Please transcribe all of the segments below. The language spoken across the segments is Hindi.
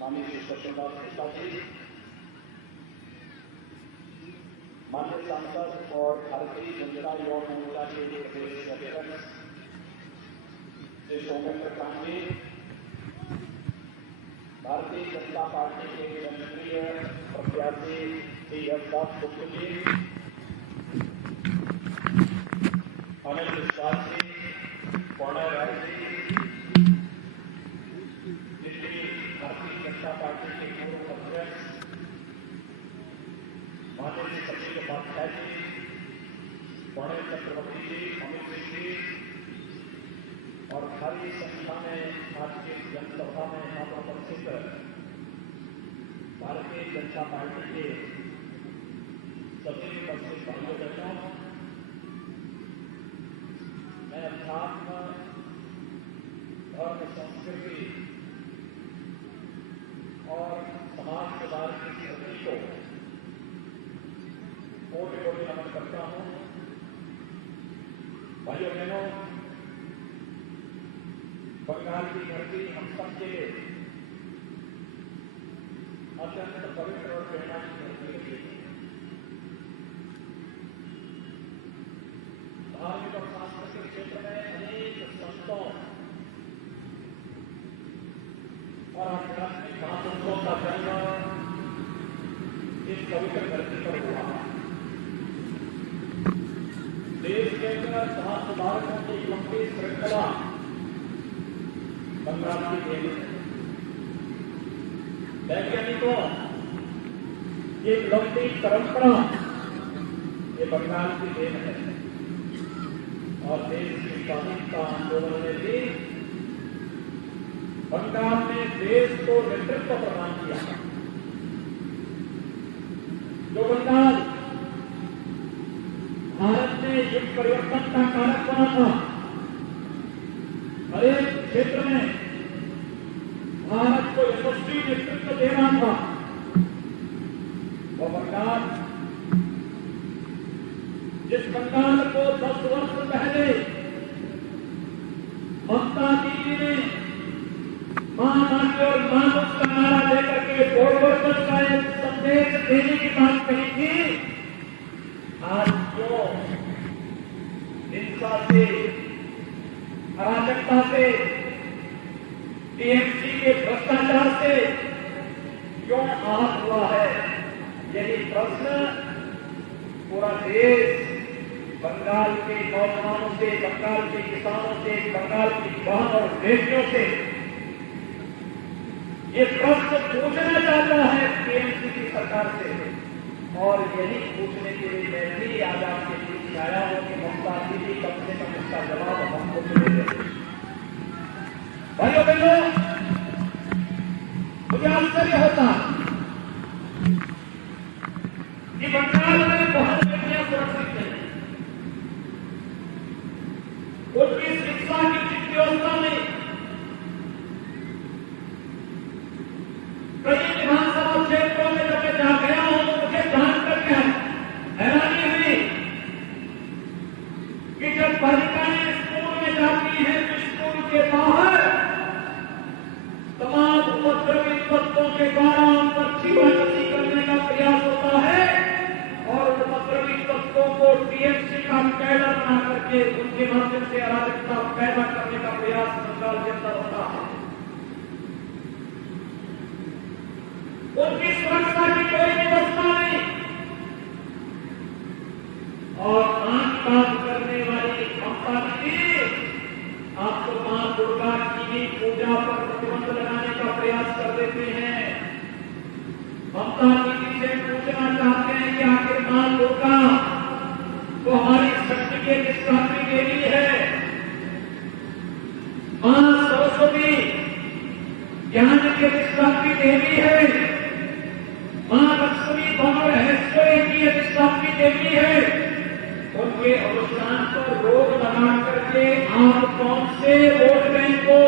माननीय स्वच्छता जी, माननीय सांसद और भारतीय जनता युवा मोर्चा के प्रदेश अध्यक्ष श्री सौमित्र गांधी, भारतीय जनता पार्टी के केंद्रीय प्रत्याशी श्री यशदास गुप्ता जी, अनिल विश्वास जी, प्रणय राय जी, भारतीय जनता पार्टी के पूर्व अध्यक्ष माननीय सचिव उपाध्याय जी, प्रणय चक्रवर्ती जी, अमित जी और भारी संख्या में आज की जनसभा में यहाँ पर उपस्थित भारतीय जनता पार्टी के सभी उपस्थित भाइयों बहनों, मैं अध्यात्म, धर्म, संस्कृति और समाज सुधार की धरती को कोटि कोटि नमन करता हूं। भाइयों बहनों, बंगाल की धरती हम सबके लिए अत्यंत पवित्र और प्रेरणा की धरती है। धार्मिक और सांस्कृतिक क्षेत्र में अनेक संतों और आध्यात्मिक महापुरुषों का जन्म इस पवित्र धरती पर हुआ। देश के अंदर समाज सुधारकों की लंबी श्रृंखला बंगाल की देन है। वैज्ञानिकों की एक लंबी परंपरा ये बंगाल की देन है और देश की स्वाधीनता आंदोलन में भी बंगाल ने देश को नेतृत्व प्रदान किया। जो बंगाल भारत में युग परिवर्तन का कारक बना था, हर एक क्षेत्र में भारत को यशस्वी नेतृत्व दे रहा था, वो बंगाल जिस बंगाल को 10 वर्ष पहले ममता दीदी ने मां मांगे और मां का नारा लेकर के परिवर्तन का एक संदेश देने की बात कही थी, आज जो हिंसा से, अराजकता से, टीएमसी के भ्रष्टाचार से क्यों आहत हुआ है, यही प्रश्न पूरा देश बंगाल के नौजवानों से, बंगाल के किसानों से, बंगाल की बहन और बेटियों से ये प्रश्न पूछना चाहता है टीएमसी की सरकार से। और यही पूछने के लिए मैं भी आज आपके बीच आया हूं कि ममता दीदी कम से कम इसका जवाब हमको दे दें। भाइयों बहनों, मुझे आश्चर्य होता कि बंगाल में बहुत बेटियां सुरक्षित हैं। उनकी शिक्षा की व्यवस्था में कई विधानसभा क्षेत्रों में जब मैं जा गया हूं तो मुझे जानकर के हैरानी हुई कि जब बालिकाएं स्कूल में जाती हैं तो स्कूल के बाहर तमाम उपद्रवी तत्वों के द्वारा उन पर छीनाछी करने का प्रयास होता है और उन उपद्रवी तत्वों को टीएमसी का कैडर बना करके उनके माध्यम से अराजकता पैदा करने का प्रयास बंगाल के अंदर होता है। उनकी सुरक्षा की कोई व्यवस्था नहीं और आंख काम करने वाली ममता दीदी आपको मां दुर्गा की भी पूजा पर प्रतिबंध लगाने का प्रयास कर देते हैं। ममता दीदी से पूछना चाहते हैं कि आखिर मां दुर्गा तो हमारी शक्ति के निष्ठात्री देवी है, मां सरस्वती ज्ञान के निष्ठात्री देवी है, पर रोक लगा करके आप कौन से वोट बैंक को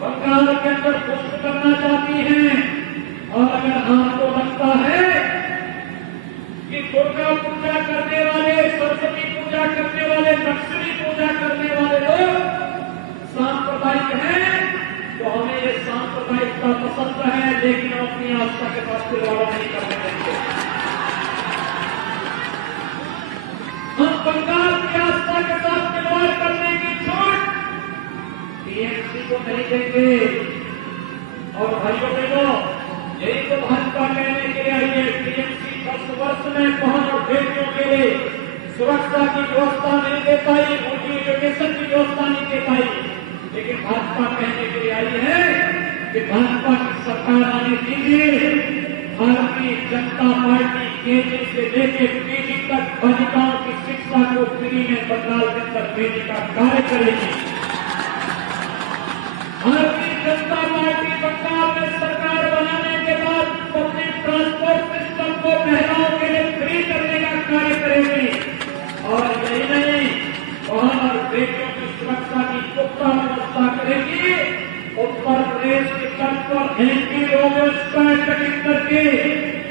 बंगाल के अंदर पुष्ट करना चाहती हैं? और अगर आपको लगता है कि दुर्गा पूजा करने वाले, सरस्वती पूजा करने वाले, लक्ष्मी पूजा करने वाले लोग सांप्रदायिक हैं, तो हमें ये सांप्रदायिकता पसंद है, लेकिन हम अपनी आस्था के साथ खिलवाड़ नहीं करने देंगे। हम बंगाल की आस्था के साथ खिलवाड़ करने की छूट टीएमसी को नहीं देंगे। और भाइयों बहनों, यही तो भाजपा कहने के लिए आई है, टीएमसी 10 वर्ष में बहन और बेटियों के लिए सुरक्षा की व्यवस्था नहीं दे पाई, उनकी एजुकेशन की व्यवस्था नहीं दे पाई। लेकिन भाजपा कहने के लिए आई है कि भाजपा की सरकार आने दीजिए, भारतीय जनता पार्टी केंद्र से लेकर पीजी तक बालिकाओं की शिक्षा को फ्री में बंगाल के अंदर देने का कार्य करेगी। भारतीय जनता पार्टी बंगाल में सरकार बनाने के बाद पब्लिक ट्रांसपोर्ट सिस्टम को महिलाओं के लिए फ्री करने का कार्य करेगी। और यही नहीं, बहन और बेटियों की सुरक्षा की पुख्ता व्यवस्था करेगी। उत्तर प्रदेश के तट पर एंटी रोमियो स्क्वाड गठित करके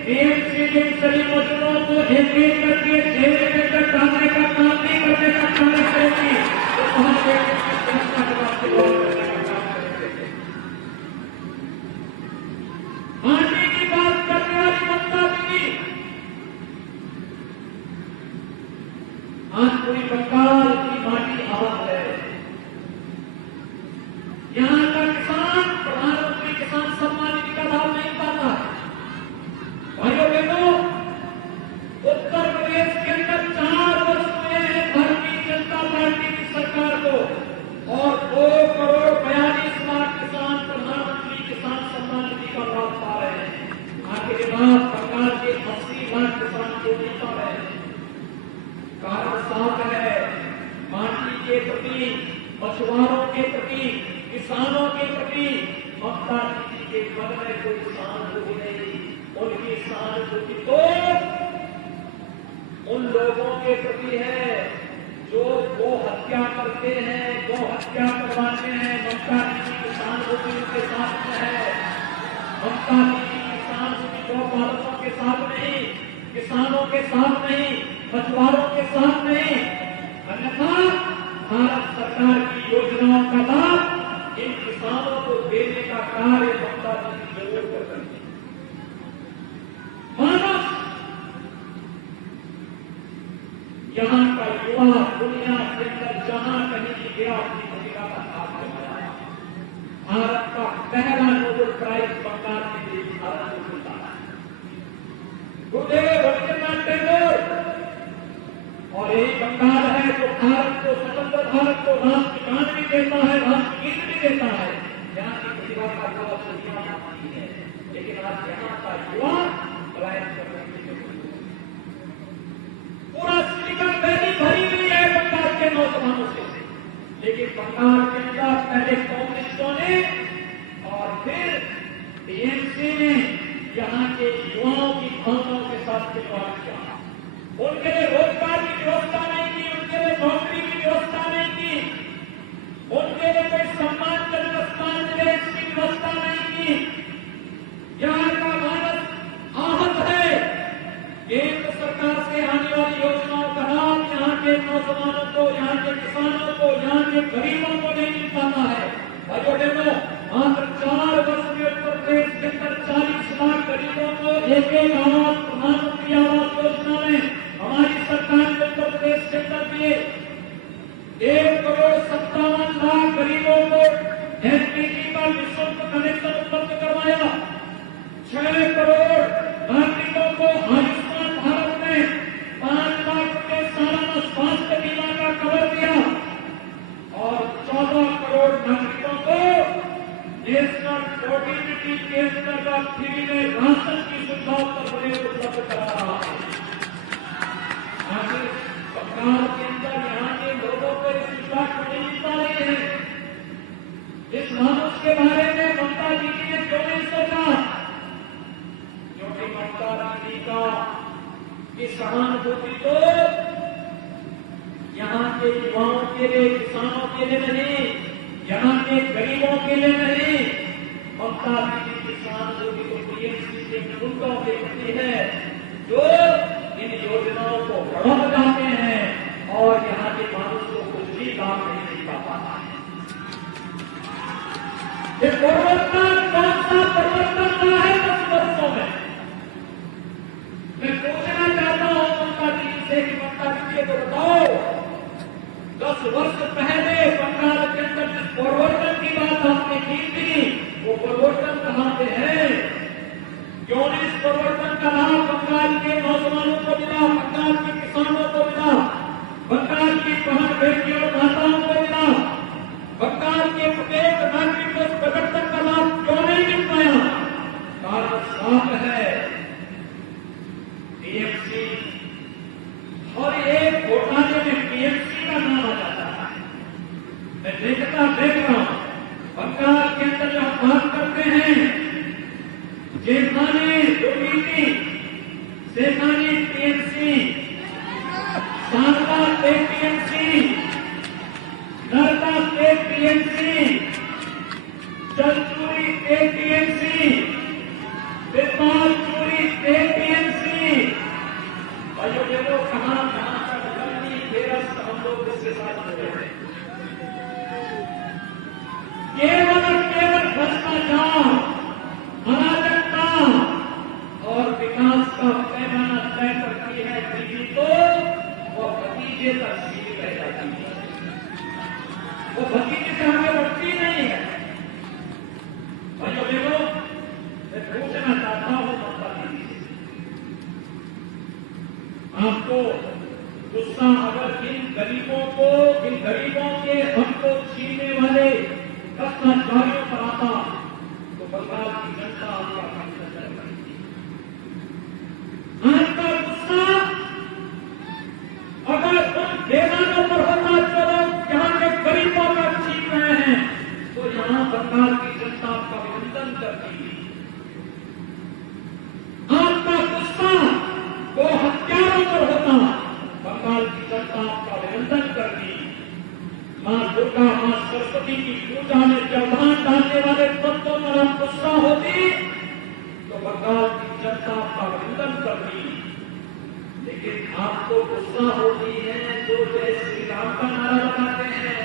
टीएमसी के सभी मजदूरों को एक एक करके जेल के अंदर डालने का काम नहीं करने का कार्य करेगी। तो बहन बेटियों की सुरक्षा के बाद करने का काम करेंगे। माटी की बात करने वाली ममता दीदी आज पूरी बंगाल की माटी आवाज है। यहाँ का किसान प्रधानमंत्री किसान सम्मान निधि का लाभ नहीं पाता है। भाइयों बहनों, उत्तर प्रदेश के अंदर 4 वर्ष में भारतीय जनता पार्टी की सरकार को और 2,42,00,000 किसान प्रधानमंत्री किसान सम्मान निधि का लाभ पा रहे हैं। आगे के बाद बंगाल के 80 लाख किसान को नहीं पा रहे हैं। कारण साफ है, माटी के प्रति, मछुआरों के प्रति, किसानों के प्रति ममता दीदी के मन में कोई सहानुभूति नहीं। उनकी सहानुभूति तो उन लोगों के प्रति है जो गो हत्या करते हैं, गो हत्या करवाते हैं। ममता दीदी की सहानुभूति उनके साथ में है। ममता दीदी की सहानुभूति गौ पालकों के साथ नहीं, किसानों के साथ नहीं, मछुआरों के साथ नहीं। अन्यथा भारत सरकार की योजनाओं का लाभ इन किसानों को देने का कार्य ममता दीदी जरूर कर रही है। मानव यहाँ का युवा दुनिया के अंदर जहां कहीं भी गया अपनी भूमिका का काम कर रहा है। भारत का पहला नोबेल प्राइज बंगाल के लिए भारत को मिलता है। गुरुदेव रविन्द्रनाथ टैगोर और यही बंगाल है जो भारत को, स्वतंत्र भारत को राष्ट्रगान भी देता है, राष्ट्रगीत भी देता है। यहाँ की प्रतिभा का युवा दुनिया नहीं है, लेकिन आज यहाँ का युवा पलायन कर रहे हैं। पूरा सिलिकॉन वैली भरी हुई है बंगाल के नौजवानों से, लेकिन बंगाल के अंदर पहले कम्युनिस्टों ने और फिर टीएमसी ने यहाँ के युवाओं की भावनाओं के साथ खिलवाड़ किया। उनके लिए रोजगार की व्यवस्था नहीं की, उनके लिए नौकरी की व्यवस्था नहीं की, उनके लिए कोई सम्मानजनक स्थान मिले इसकी व्यवस्था नहीं की। यहाँ का मानस आहत है। केंद्र सरकार से आने वाली योजनाओं का लाभ यहाँ के नौजवानों को, यहाँ के किसानों को, यहाँ के गरीबों को नहीं मिल पाता है। भाइयों बहनों, मात्र 4 वर्ष में उत्तर प्रदेश के अंदर 40 लाख गरीबों को एक आवास, प्रधानमंत्री आवास योजना में हमारी सरकार ने उत्तर प्रदेश के अंदर दिए 1,57,00,000 गरीबों को एलपीजी का निःशुल्क कनेक्शन उपलब्ध करवाया। 6 करोड़ नागरिकों को आयुष्मान भारत में 5 लाख रुपए सालाना स्वास्थ्य बीमा का कवर दिया और 14 करोड़ नागरिकों को नेशनल मोबिलिटी केंद्र का फ्री में राशन की सुविधा उत्तर प्रदेश उपलब्ध करा रहा है। आखिर बंगाल के अंदर यहाँ के लोगों को इस विश्वास को नहीं मिल पा रहे हैं। इस मानुष के बारे में ममता दीदी ने क्यों नहीं सोचा? क्योंकि ममता दीदी का की सहानुभूति तो यहाँ के युवाओं के लिए, किसानों के लिए नहीं, यहाँ के गरीबों के लिए नहीं, ममता दीदी किसान योगी को टीएमसी के मुद्दों के प्रति है, जो इन योजनाओं को बढ़ा जाते हैं और यहाँ के मानुषों को कुछ भी काम नहीं कर पाता है। ये परिवर्तन कौन सा परिवर्तन रहा है 10 वर्षों में? मैं पूछना चाहता हूं ममता दीदी से कि ममता दीदी को बताओ, 10 वर्ष पहले बंगाल के अंदर जिस परिवर्तन की बात आपने की थी, वो परिवर्तन कहां पे है? क्यों नहीं इस परिवर्तन का लाभ बंगाल के नौजवानों को मिला, बंगाल के किसानों को मिला, बंगाल की बहन बेटियों और माताओं को मिला, बंगाल के प्रत्येक नागरिक को परिवर्तन का लाभ क्यों नहीं मिल पाया? कारण साफ है, टीएमसी और एक घोटाले में टीएमसी का नाम आ जाता है। मैं देख रहा हूं बंगाल के अंदर जो हम बात करते हैं, जेठानी दुर्नीति, शेखानी TMC, Saradha TMC, Narmada TMC, जलचूरी टीएमसी, बेपाल चोरी टीएमसी, भाइयों देखो कहां का गलती फेरस हम लोग इसके साथ जुड़े हैं। केवल भ्रष्टाचार, अराजकता और विकास का पैमाना तय करती है दिल्ली को, वो भतीजे तक सीमित रह जाती है, वो भतीजे से आगे बढ़ती नहीं है। भाइयों देखो, मैं पूछना चाहता हूं ममता दीदी से, आपको गुस्सा अगर इन गरीबों के हक को छीनने वाले भ्रष्टाचारियों पर आता, तो बंगाल की जनता आपका फैसला करेगी। आपका गुस्सा अगर उन बेगानों पर होता जो लोग यहाँ के गरीबों का छीन रहे हैं, तो यहाँ बंगाल की जनता आपका अभिनंदन करती। आपका गुस्सा वो हत्यारों पर होता, बंगाल की जनता आपका अभिनंदन करती। मां दुर्गा, मां सरस्वती की पूजा में व्यवधान डालने वाले तत्वों पर आप गुस्सा होती, तो बंगाल की जनता आपका अभिनंदन करती। लेकिन आपको गुस्सा होती है जो जय श्री राम का नारा लगाते हैं।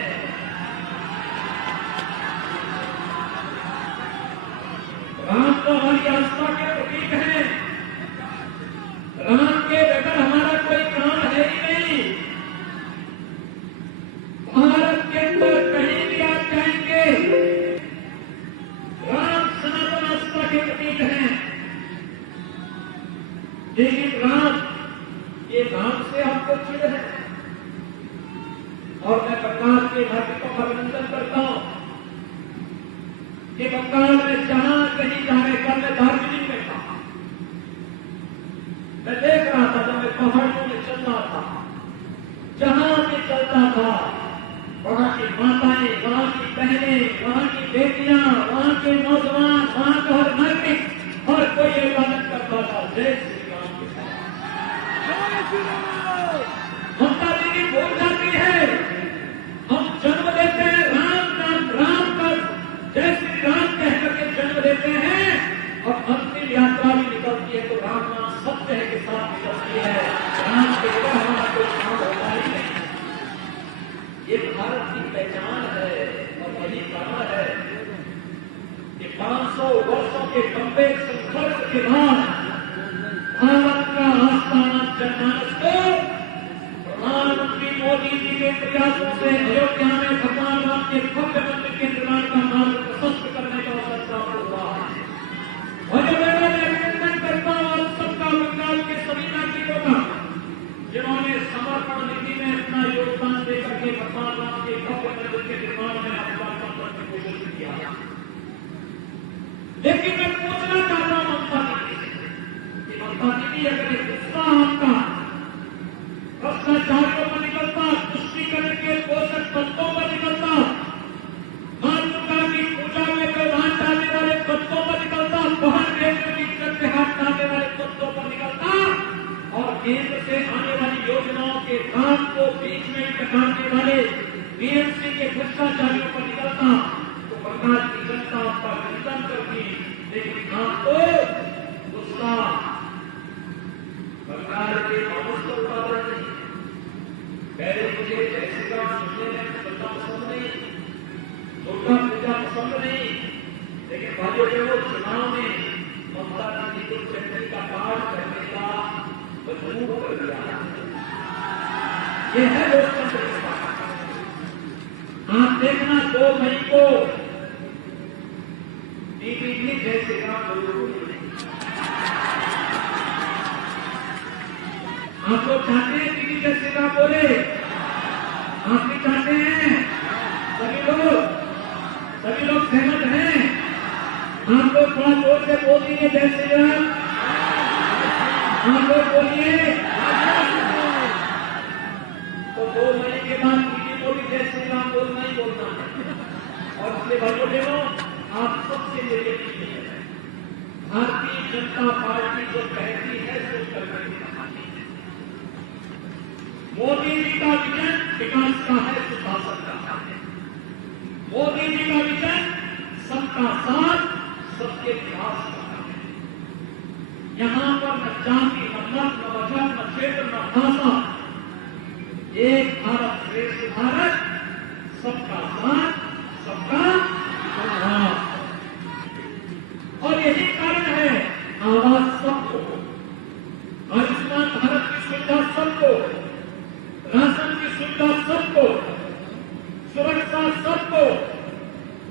राम तो हमारी आस्था के प्रतीक है, राम के बगैर हमारा कोई काम है ही नहीं। भारत के अंदर कहीं भी आप जाएंगे, राम सनातन आस्था के प्रतीक हैं। लेकिन राम, ये नाम से हमको चिढ़ है, और मैं बंगाल के नागरिकों का अभिनंदन करता हूं कि बंगाल में जहां कहीं जाने का, मैं दार्जिलिंग में था, मैं देख रहा था जब मैं पहाड़ियों में चल रहा था, जहां भी चलता था वहां की माताएं, वहां की बहनें, वहां की बेटियां, वहां के नौजवान, वहां का हर नागरिक, हर कोई इबादत करता था जय श्री राम के साथ। ममता दीदी बोल जाती है, हम जन्म देते हैं राम का जय श्री राम कह करके जन्म देते हैं, और अंतिम यात्रा भी निकलती है तो राम नाम सत्य है के साथ निकलती है। राम के बगैर हमारा कोई काम होता ही नहीं। ये भारत की पहचान है, और यही कारण है कि 500 वर्षों के लंबे संघर्ष के बाद भारत का आस्थाना जनमानस को प्रधानमंत्री मोदी जी के प्रयासों से अयोध्या में भगवान राम के भव्य मंदिर के निर्माण का मार्ग प्रशस्त करने का अवसर प्राप्त हुआ है। और जो मैं अभिनंदन करता हूं आप सबका, बंगाल के सभी नागरिकों का, जिन्होंने समर्पण नीति में अपना योगदान देकर के भगवान राम के भव्य मंदिर के निर्माण में अपना करने की कोशिश किया। लेकिन मैं पूछना चाहता हूं ममता दीदी से कि ममता दीदी, अगर ये गुस्सा आपका भ्रष्टाचारियों पर निकलता, तुष्टिकरण के पोषक तत्वों पर निकलता, मां दुर्गा की पूजा में व्यवधान डालने वाले तत्वों पर निकलता, बहन बेटियों की इज्जत पे हाथ डालने वाले तत्वों पर निकलता, और केंद्र से आने वाली योजनाओं के काम को बीच में टकारने वाले बीएमसी के भ्रष्टाचारियों पर निकलता तो बंगाल की जनता पर निंदन करती, लेकिन आपको गुस्सा बंगाल के मानस पर उतार नहीं। पहले मुझे जय श्री राम सुनने में श्रद्धा पसंद नहीं, दुर्गा पूजा पसंद नहीं, लेकिन भाइयों बहनों चुनाव में ममता जी को चंडी का पाठ करने का मजबूर कर दिया। यह है लोकतंत्र की बात। आप देखना 2 मई को टीवी भी जय श्री राम जरूर। आप लोग चाहते हैं टीवी जय श्री राम बोले? आप भी चाहते हैं? सभी लोग सहमत हैं? आप लोग थोड़ा जोर से बोल दीजिए जय श्री राम। आप लोग बोलिए। तो 2 मई के बाद टीवी को भी जय श्री राम बोलना ही बोलना है। और इसलिए भाइयों बहनों, आप सबसे मेरी अपील है, भारतीय जनता पार्टी जो कहती है सो करती है। मोदी जी का विजन विकास का है, सुशासन का है। मोदी जी का विजन सबका साथ, सबके विकास का है। यहां पर न जाति, न मत, न मजहब, न क्षेत्र, न भाषा, एक भारत श्रेष्ठ भारत, सबका साथ, सबका विकास। और यही कारण है आवाज सबको, आयुष्मान भारत की सुविधा सबको, राशन की सुविधा सबको, सुरक्षा सबको,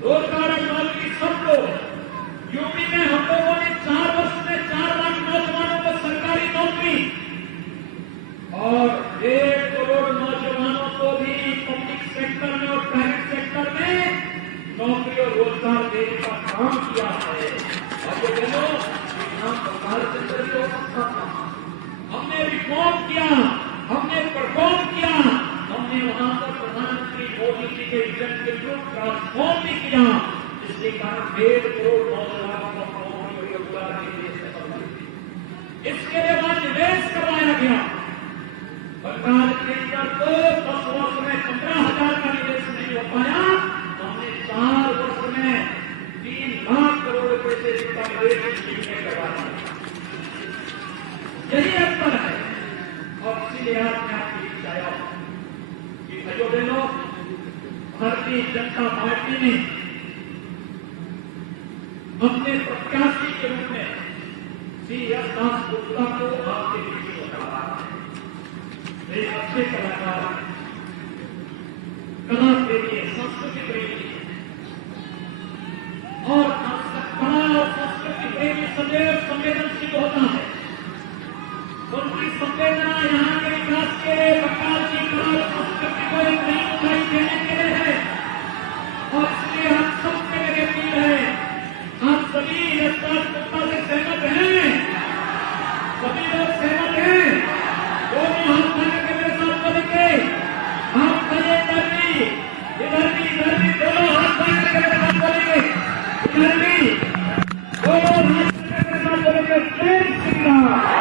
रोजगार और नौकरी सबको। यूपी में हम लोगों ने 4 वर्ष में 4 लाख नौजवानों को सरकारी नौकरी और 1.5 करोड़ नौजवानों को भी पब्लिक सेक्टर में और प्राइवेट सेक्टर में नौकरी और रोजगार देने का काम किया है। और ये दोनों काम भारत चंद्र हो सकता था। हमने रिफॉर्म किया, हमने परफॉर्म किया, हमने वहां पर प्रधानमंत्री मोदी जी के विजन के थ्रू ट्रांसफॉर्म भी किया, जिसके कारण 1.5 करोड़ नौजवानों को नौकरी और रोजगार के लिए सफल हुई। इसके लिए वहां निवेश करवाया गया। बंगाल के अंदर तो 10 वर्ष में 15,000 का निवेश नहीं हो पाया, हमने 4 वर्ष में 3 लाख करोड़ रुपए से जितना निवेश करवाया। यही अंतर है। और इसीलिए आज मैं आपकी चाया कि भाइयों बहनों, भारतीय जनता पार्टी ने अपने प्रत्याशी के रूप में CS दास गुप्ता को आपके बीच में उतारा है। एक अच्छे कलाकार, कला प्रेमी, संस्कृति प्रेमी और कला और संस्कृति प्रेमी सदैव संवेदनशील होता है। उनकी संवेदना यहाँ के विकास के बंगाल की कला और संस्कृति को एक नई ऊंचाई देने के लिए है। और इसलिए हम सबसे मेरी अपील है, आप सभी इस गुप्ता से सहमत हैं? सभी लोग सहमत हैं? दोनों हाथ मिला के मेरे साथ बोलेंगे। आप कहिए इधर भी दोनों हाथ मिला के मेरे साथ बोलेंगे। इधर भी दोनों हाथ मिला के मेरे साथ बोलेंगे। जय श्री राम।